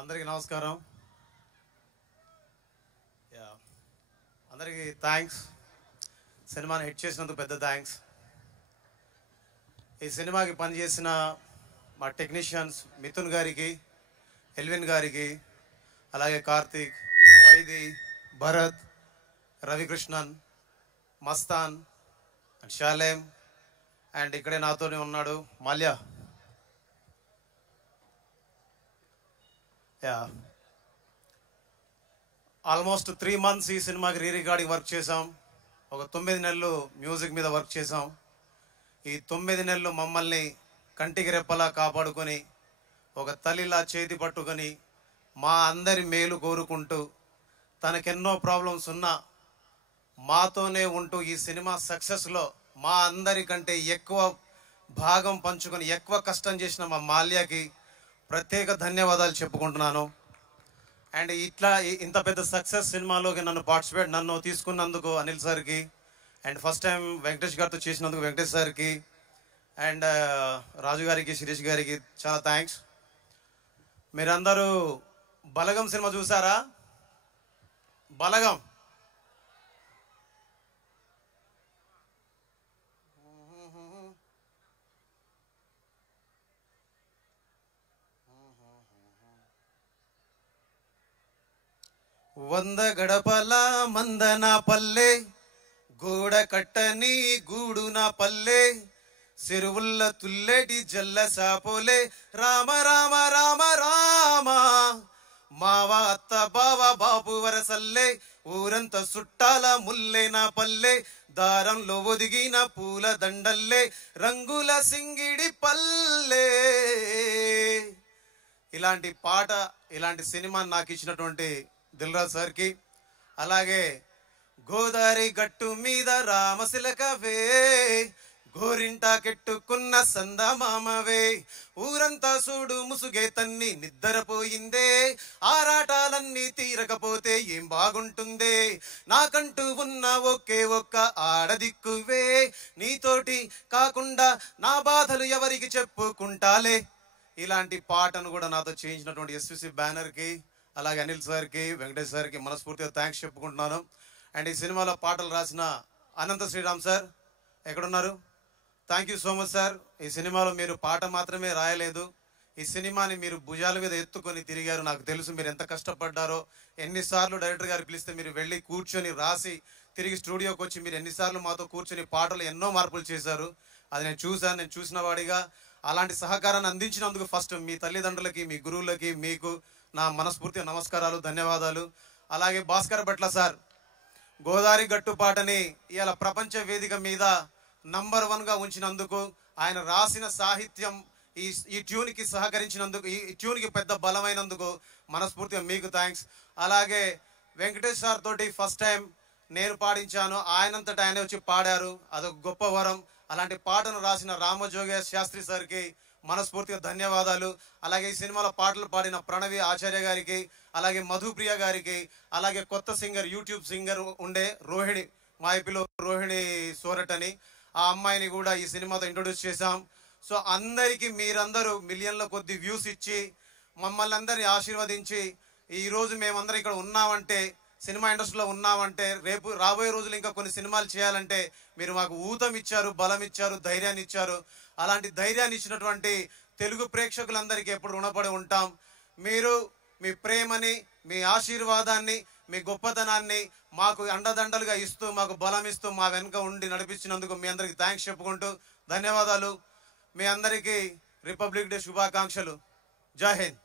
అందరికీ నమస్కారం. అందరికీ థ్యాంక్స్. సినిమాని హిట్ చేసినందుకు పెద్ద థ్యాంక్స్. ఈ సినిమాకి పనిచేసిన మా టెక్నీషియన్స్ మిథున్ గారికి, ఎల్విన్ గారికి, అలాగే కార్తీక్, వైది, భరత్, రవికృష్ణన్, మస్తాన్ అండ్ షాలేం అండ్ ఇక్కడే నాతోనే ఉన్నాడు మాల్యా. ఆల్మోస్ట్ 3 months ఈ సినిమాకి రికార్డింగ్ వర్క్ చేసాం. ఒక 9 నెలలు మ్యూజిక్ మీద వర్క్ చేసాం. ఈ 9 నెలలు మమ్మల్ని కంటికి రెప్పలా కాపాడుకొని, ఒక తల్లిలా చేతి పట్టుకొని, మా అందరి మేలు కోరుకుంటూ, తనకెన్నో ప్రాబ్లమ్స్ ఉన్నా మాతోనే ఉంటూ ఈ సినిమా సక్సెస్లో మా అందరికంటే ఎక్కువ భాగం పంచుకొని ఎక్కువ కష్టం చేసిన మా మాల్యాకి ప్రత్యేక ధన్యవాదాలు చెప్పుకుంటున్నాను. అండ్ ఇంత పెద్ద సక్సెస్ సినిమాలోకి నన్ను తీసుకున్నందుకు అనిల్ సార్కి, అండ్ ఫస్ట్ టైం వెంకటేష్ గారితో చేసినందుకు వెంకటేష్ సార్కి, అండ్ రాజు గారికి, శిరీష్ గారికి చాలా థ్యాంక్స్. మీరందరూ బలగం సినిమా చూసారా? బలగం వంద గడపల మందన పల్లె, గోడ కట్టని గూడు నా పల్లె, చెరువుల్ల తుల్లెటి జల్ల సాపోలే, రామ రామ రామ రామ, మావ అత్త బావ బాపు వరసల్లే, ఊరంత సుట్టాల ముల్లే నా పల్లె, దారంలో ఒదిగిన పూల దండల్లే, రంగుల సింగిడి పల్లె. ఇలాంటి పాట, ఇలాంటి సినిమా నాకు ఇచ్చినటువంటి దిల్రాజ్ సార్కి, అలాగే గోదావరి గట్టు మీద రామశిలకవే, గోరింటా కెట్టుకున్న సందమామవే, ఊరంతా చూడు ముసుగే తన్ని నిద్రపోయిందే, ఆరాటాలన్నీ తీరకపోతే ఏం బాగుంటుందే, నాకంటూ ఉన్న ఒకే ఒక్క ఆడదిక్కువే, నీతోటి కాకుండా నా బాధలు ఎవరికి చెప్పుకుంటాలే. ఇలాంటి పాటను కూడా నాతో చేయించినటువంటి ఎస్విసి బ్యానర్కి, అలాగే అనిల్ సార్కి, వెంకటేష్ సార్కి మనస్ఫూర్తిగా థ్యాంక్స్ చెప్పుకుంటున్నాను. అండ్ ఈ సినిమాలో పాటలు రాసిన అనంత శ్రీరామ్ సార్ ఎక్కడున్నారు? Thank you so much sir. ఈ సినిమాలో మీరు పాట మాత్రమే రాయలేదు, ఈ సినిమాని మీరు భుజాల మీద ఎత్తుకొని తిరిగారు. నాకు తెలుసు మీరు ఎంత కష్టపడ్డారో. ఎన్నిసార్లు డైరెక్టర్ గారు పిలిస్తే మీరు వెళ్ళి కూర్చొని రాసి తిరిగి స్టూడియోకి వచ్చి మీరు ఎన్నిసార్లు మాతో కూర్చొని పాటలు ఎన్నో మార్పులు చేశారు. అది నేను చూశాను. నేను చూసిన వాడిగా అలాంటి సహకారాన్ని అందించినందుకు ఫస్ట్ మీ తల్లిదండ్రులకి, మీ గురువులకి, మీకు నా మనస్ఫూర్తిగా నమస్కారాలు, ధన్యవాదాలు. అలాగే భాస్కర్ భట్ల సార్ గోదావరి గట్టు పాటని ఇవాళ ప్రపంచ వేదిక మీద నంబర్ 1గా ఉంచినందుకు, ఆయన రాసిన సాహిత్యం ఈ ట్యూన్కి సహకరించినందుకు, ఈ ట్యూన్కి పెద్ద బలమైనందుకు మనస్ఫూర్తిగా మీకు థ్యాంక్స్. అలాగే వెంకటేష్ సార్ తోటి ఫస్ట్ టైం నేను పాడించాను, ఆయనంతటా ఆయన వచ్చి పాడారు, అదొక గొప్ప వరం. అలాంటి పాటను రాసిన రామజోగ శాస్త్రి సార్కి మనస్ఫూర్తిగా ధన్యవాదాలు. అలాగే ఈ సినిమాలో పాటలు పాడిన ప్రణవి ఆచార్య గారికి, అలాగే మధుప్రియ గారికి, అలాగే కొత్త సింగర్, యూట్యూబ్ సింగర్ ఉండే రోహిణి, మా ఐపీలో రోహిణి సోరట్ అని, ఆ అమ్మాయిని కూడా ఈ సినిమాతో ఇంట్రొడ్యూస్ చేశాం. సో అందరికీ మీరందరూ మిలియన్ల కొద్ది వ్యూస్ ఇచ్చి మమ్మల్ని అందరినీ ఆశీర్వదించి ఈరోజు మేమందరం ఇక్కడ ఉన్నామంటే, సినిమా ఇండస్ట్రీలో ఉన్నామంటే, రేపు రాబోయే రోజులు ఇంకా కొన్ని సినిమాలు చేయాలంటే మీరు మాకు ఊతం ఇచ్చారు, బలం ఇచ్చారు, ధైర్యాన్ని ఇచ్చారు. అలాంటి ధైర్యాన్ని ఇచ్చినటువంటి తెలుగు ప్రేక్షకులందరికీ ఎప్పుడు రుణపడి ఉంటాం. మీరు మీ ప్రేమని, మీ ఆశీర్వాదాన్ని, మీ గొప్పతనాన్ని మాకు అండదండలుగా ఇస్తూ, మాకు బలం ఇస్తూ, మా వెనుక ఉండి నడిపించినందుకు మీ అందరికీ థ్యాంక్స్ చెప్పుకుంటూ ధన్యవాదాలు. మీ అందరికీ రిపబ్లిక్ డే శుభాకాంక్షలు. జై హింద్.